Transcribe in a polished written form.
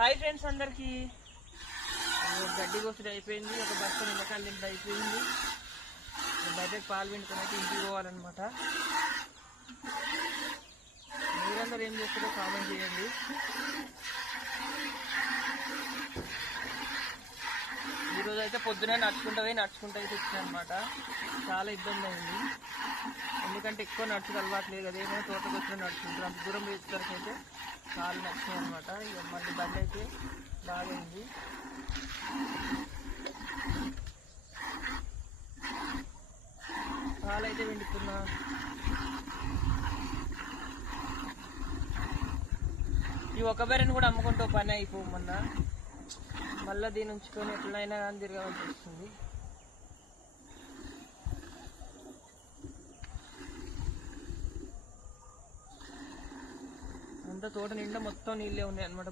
Hi friends అందరికి గడ్డి కోసుడు అయిపోయింది. ఒక బస్సు నిమ్మకాయలు తింటే అయిపోయింది. బయటకు పాలు పిండుకొని అయితే ఇంటికి పోవాలన్నమాట. మీరందరూ ఏం చేస్తారో కామెంట్ చేయండి. ఈరోజు అయితే పొద్దునే నడుచుకుంటూ అయితే వచ్చినాయి అనమాట. చాలా ఇబ్బంది అయింది, ఎందుకంటే ఎక్కువ నడుచుకు అలవాట్లేదు కదా. ఏమైనా తోటకు వచ్చినా నడుచుకుంటారు, అంత దూరం వేసేసరికి అయితే చాలా నచ్చినాయి అనమాట. ఇక మళ్ళీ బండి అయితే బాగైంది. పాలైతే వెండుతున్నా. ఈ ఒక బెరని కూడా అమ్ముకుంటూ పని అయిపోమన్నా, మళ్ళీ దీన్ని ఉంచుకొని ఎట్లయినా కానీ తిరగవలసి వస్తుంది. అంతా తోట నిండా మొత్తం నీళ్ళే ఉన్నాయి అనమాట.